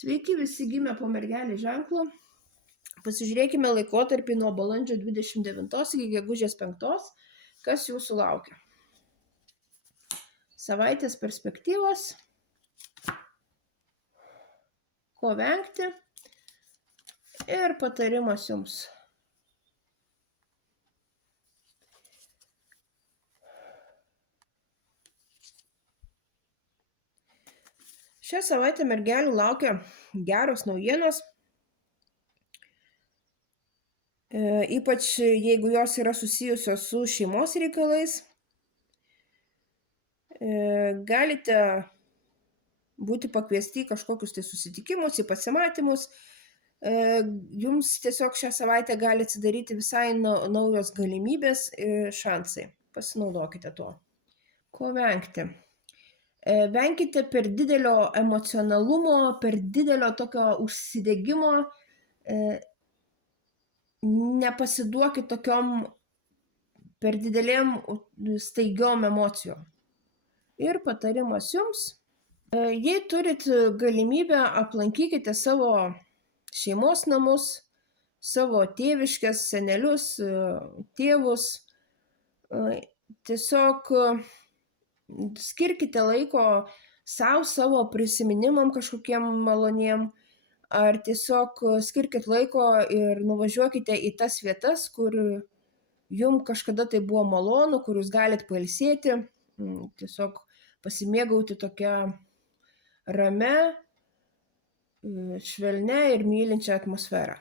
Sveiki visi gimę po mergelės ženklu. Pasižiūrėkime laikotarpį nuo balandžio 29 iki gegužės 5, kas jūsų laukia. Savaitės perspektyvos, ko vengti ir patarimas jums. Šią savaitę mergelių laukia geros naujienos, ypač jeigu jos yra susijusios su šeimos reikalais. Galite būti pakviesti į kažkokius tai susitikimus, į pasimatymus. Jums tiesiog šią savaitę gali atsidaryti visai naujos galimybės ir šansai. Pasinaudokite tuo. Ko vengti? Venkite per didelio emocionalumo, per didelio tokio užsidegimo. Nepasiduokit tokiom per didelėm staigiom emocijom. Ir patarimas jums, jei turit galimybę, aplankykite savo šeimos namus, savo tėviškes, senelius, tėvus. Tiesiog skirkite laiko savo prisiminimam kažkokiem maloniem, ar tiesiog skirkit laiko ir nuvažiuokite į tas vietas, kur jums kažkada tai buvo malonu, kur jūs galit pailsėti, tiesiog pasimėgauti tokia ramia, švelnia ir mylinčia atmosfera.